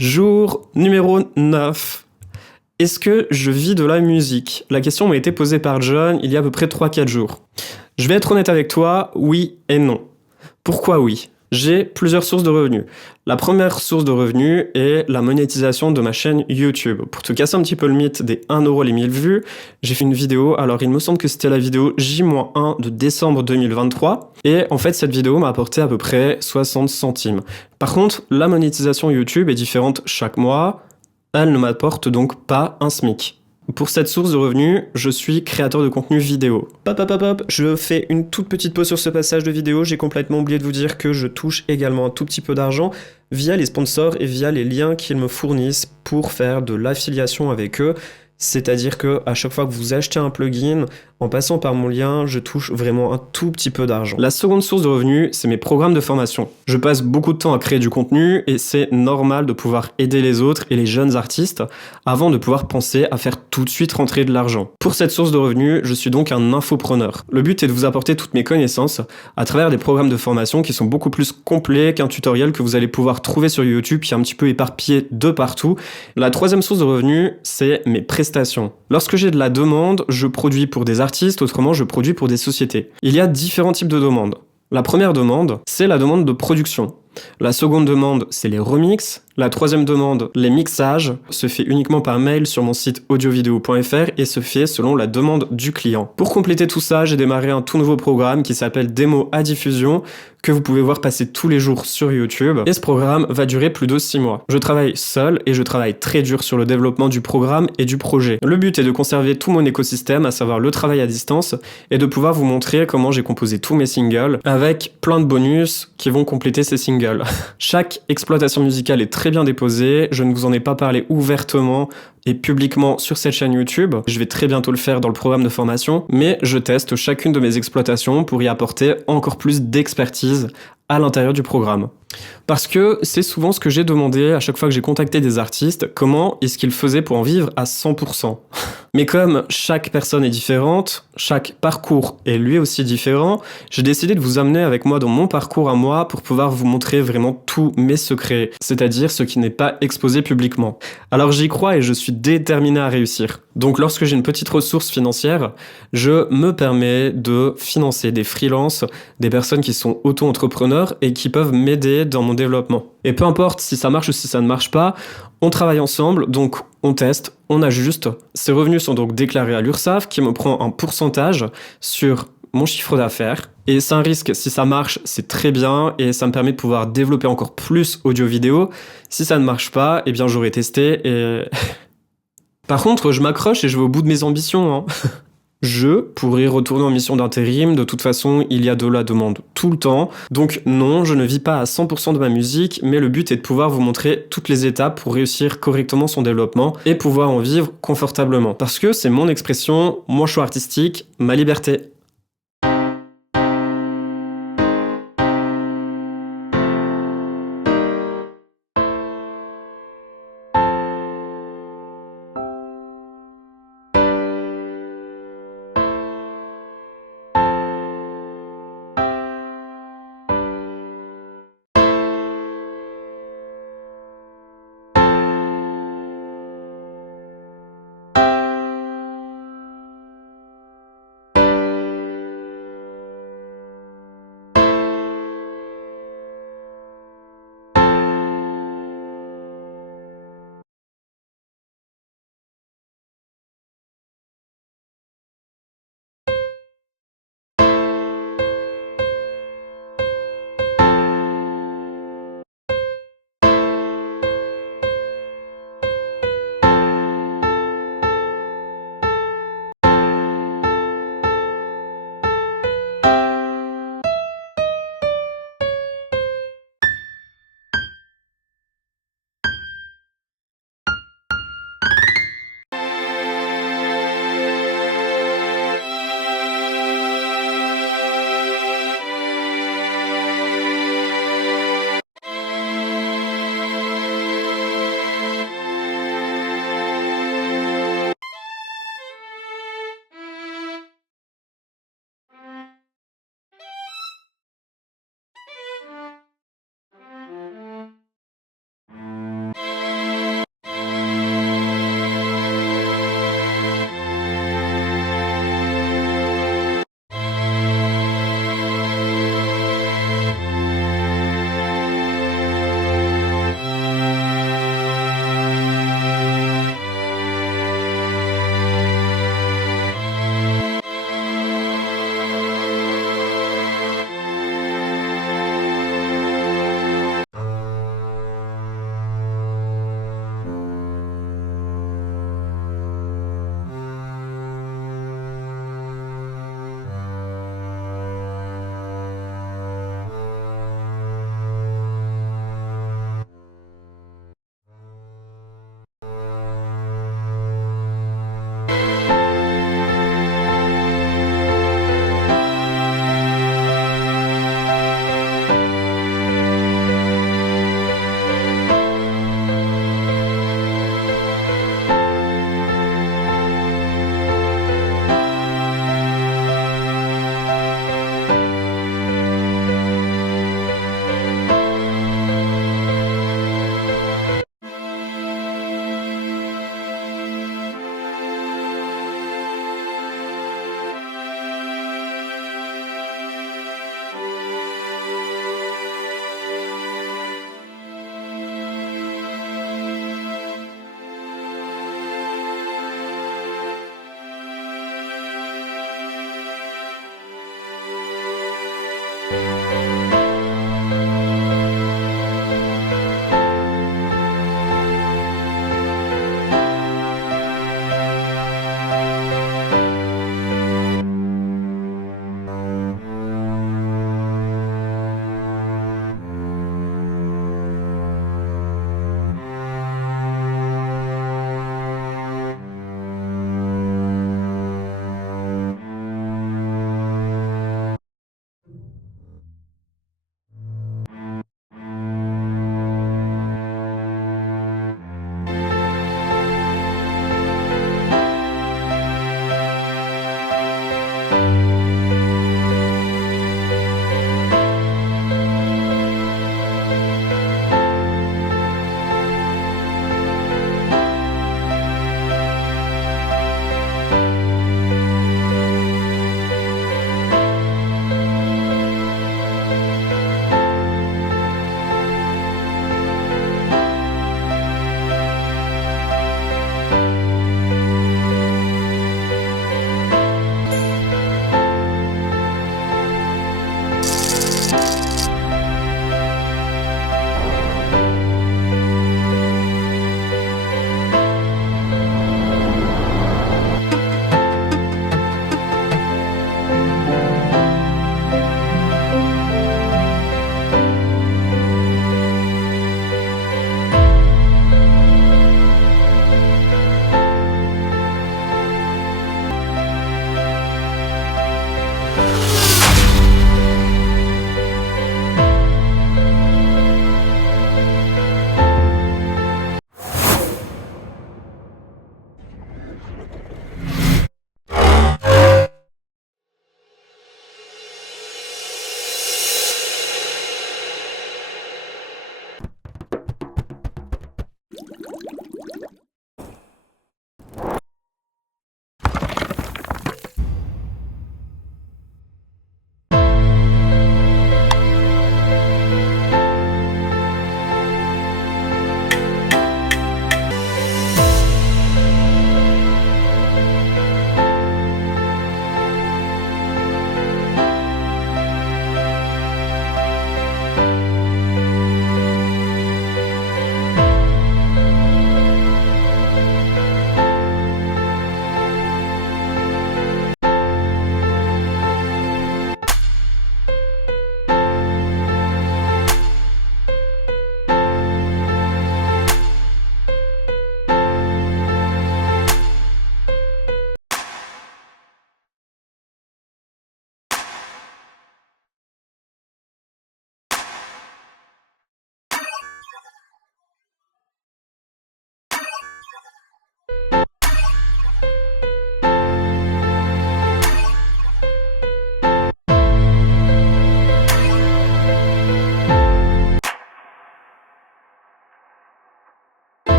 Jour numéro 9. Est-ce que je vis de la musique? La question m'a été posée par John il y a à peu près 3-4 jours. Je vais être honnête avec toi, oui et non. Pourquoi oui? J'ai plusieurs sources de revenus. La première source de revenus est la monétisation de ma chaîne YouTube. Pour te casser un petit peu le mythe des 1€ les 1000 vues, j'ai fait une vidéo, alors il me semble que c'était la vidéo J-1 de décembre 2023, et en fait cette vidéo m'a apporté à peu près 60 centimes. Par contre, la monétisation YouTube est différente chaque mois, elle ne m'apporte donc pas un SMIC. Pour cette source de revenus, je suis créateur de contenu vidéo. Je fais une toute petite pause sur ce passage de vidéo. J'ai complètement oublié de vous dire que je touche également un tout petit peu d'argent via les sponsors et via les liens qu'ils me fournissent pour faire de l'affiliation avec eux. C'est-à-dire que à chaque fois que vous achetez un plugin, en passant par mon lien, je touche vraiment un tout petit peu d'argent. La seconde source de revenus, c'est mes programmes de formation. Je passe beaucoup de temps à créer du contenu et c'est normal de pouvoir aider les autres et les jeunes artistes avant de pouvoir penser à faire tout de suite rentrer de l'argent. Pour cette source de revenus, je suis donc un infopreneur. Le but est de vous apporter toutes mes connaissances à travers des programmes de formation qui sont beaucoup plus complets qu'un tutoriel que vous allez pouvoir trouver sur YouTube qui est un petit peu éparpillé de partout. La troisième source de revenus, c'est mes prestations. Lorsque j'ai de la demande, je produis pour des artistes, autrement je produis pour des sociétés. Il y a différents types de demandes. La première demande, c'est la demande de production. La seconde demande, c'est les remixes. La troisième demande, les mixages, se fait uniquement par mail sur mon site audiovideo.fr et se fait selon la demande du client. Pour compléter tout ça, j'ai démarré un tout nouveau programme qui s'appelle Démo à diffusion, que vous pouvez voir passer tous les jours sur YouTube. Et ce programme va durer plus de 6 mois. Je travaille seul et je travaille très dur sur le développement du programme et du projet. Le but est de conserver tout mon écosystème, à savoir le travail à distance, et de pouvoir vous montrer comment j'ai composé tous mes singles, avec plein de bonus qui vont compléter ces singles. Chaque exploitation musicale est très bien déposée, je ne vous en ai pas parlé ouvertement et publiquement sur cette chaîne YouTube. Je vais très bientôt le faire dans le programme de formation, mais je teste chacune de mes exploitations pour y apporter encore plus d'expertise à l'intérieur du programme. Parce que c'est souvent ce que j'ai demandé à chaque fois que j'ai contacté des artistes, comment est-ce qu'ils faisaient pour en vivre à 100%. Mais comme chaque personne est différente, chaque parcours est lui aussi différent, j'ai décidé de vous amener avec moi dans mon parcours à moi pour pouvoir vous montrer vraiment tous mes secrets, c'est-à-dire ce qui n'est pas exposé publiquement. Alors j'y crois et je suis déterminé à réussir. Donc lorsque j'ai une petite ressource financière, je me permets de financer des freelances, des personnes qui sont auto-entrepreneurs et qui peuvent m'aider dans mon développement. Et peu importe si ça marche ou si ça ne marche pas, on travaille ensemble, donc on teste, on ajuste. Ces revenus sont donc déclarés à l'URSSAF qui me prend un pourcentage sur mon chiffre d'affaires. Et c'est un risque, si ça marche, c'est très bien et ça me permet de pouvoir développer encore plus audio-vidéo. Si ça ne marche pas, eh bien j'aurais testé et... Par contre, je m'accroche et je vais au bout de mes ambitions, hein. Je pourrais retourner en mission d'intérim, de toute façon il y a de la demande tout le temps, donc non, je ne vis pas à 100% de ma musique, mais le but est de pouvoir vous montrer toutes les étapes pour réussir correctement son développement et pouvoir en vivre confortablement. Parce que c'est mon expression, mon choix artistique, ma liberté.